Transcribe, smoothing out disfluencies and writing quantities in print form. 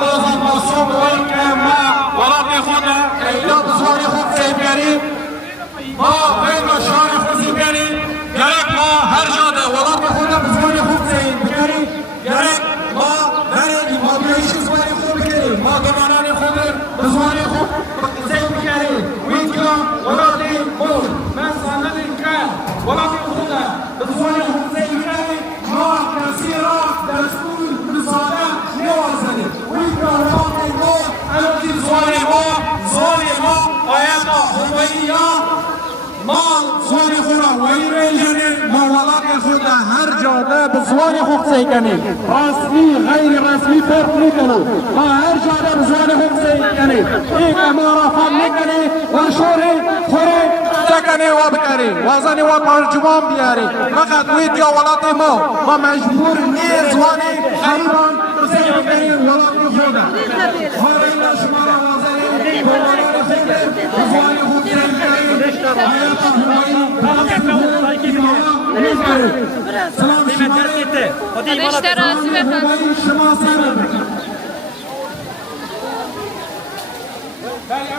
بازم مصوم بگوییم که ما ولایت خود ایلا بزرگ خود سیب کریم ما بین شهر خود سیب کریم گرک ما هر جاده ولایت خود بزرگ خود سیب کریم گرک ما برای ما بیایشی زبانی خود بکنیم ما دوانان خود بزرگ خود سیب کریم ویدگاه ولایت خود من ساندیم که ولایت خود بزرگ خود سیب کریم ما کسی را دستور بزاده نیازدیم ویدگاه ولایت خود الان زوانی ما آیت خوبایی ما زوانی خورا ویره جنی ما ولایت خود هر جاده به زوانی خود سیکنیم رسمی غیر رسمی فرق نکنیم ما هر جاده به زوانی خود سیکنیم این ما را فهم نکنیم و شوری خوری سکنی و بکریم و زنی و ترجمان بیاریم فقط ویدیا ولایت ما مجبور نیست زوانی خریبان سیکنیم ولایت خود خواهینا شما را وازنیم بزوانی خود سیکنیم Kardeşler razı efendim.